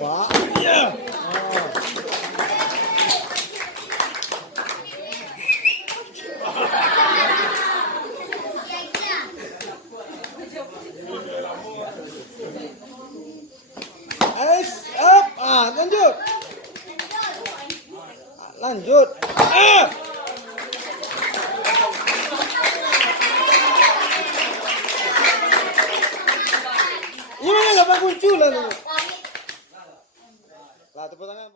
Pak. Iya. Up, lanjut. Lanjut. Ini apa kunculan ini? Lah tepuk tangan.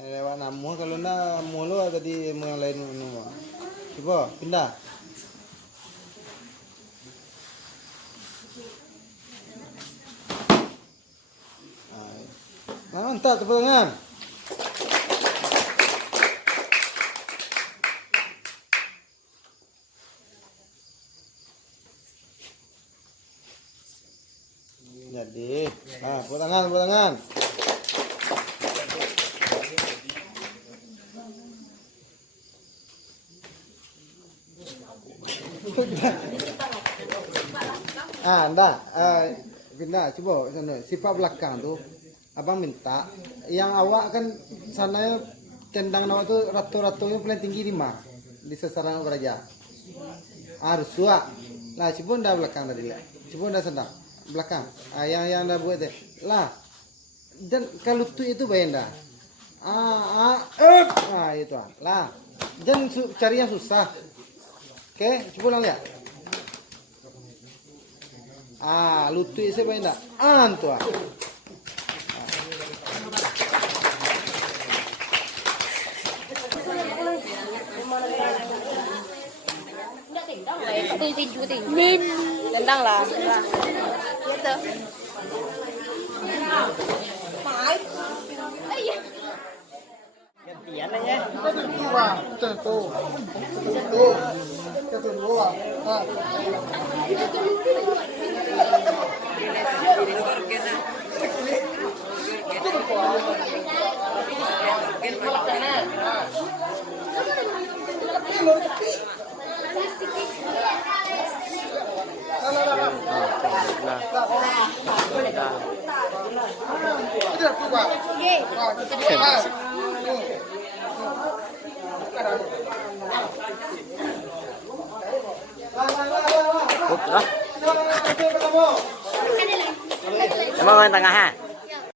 Lewat namu kalau na mulu ada di yang lain semua. Coba pindah. Mantap tepuk tangan. Jadi, tepuk tangan, tepuk tangan. Anda, pindah, coba sana, sifat belakang tuh, abang minta, yang awak kan sana tendang awak tuh ratu-ratunya paling tinggi 5 di sasaran beraja. Harus suak, lah coba anda belakang tadi lah, coba anda sana belakang, yang anda buat deh, lah, dan kalau tuh itu bayar dah, itu lah, jangan cari yang susah. Oke, coba ulang lihat. Lutut saya banyak tak? Antu Tendang lah. Gitu. Gantian aja. Tuh. Emang main tengah ha?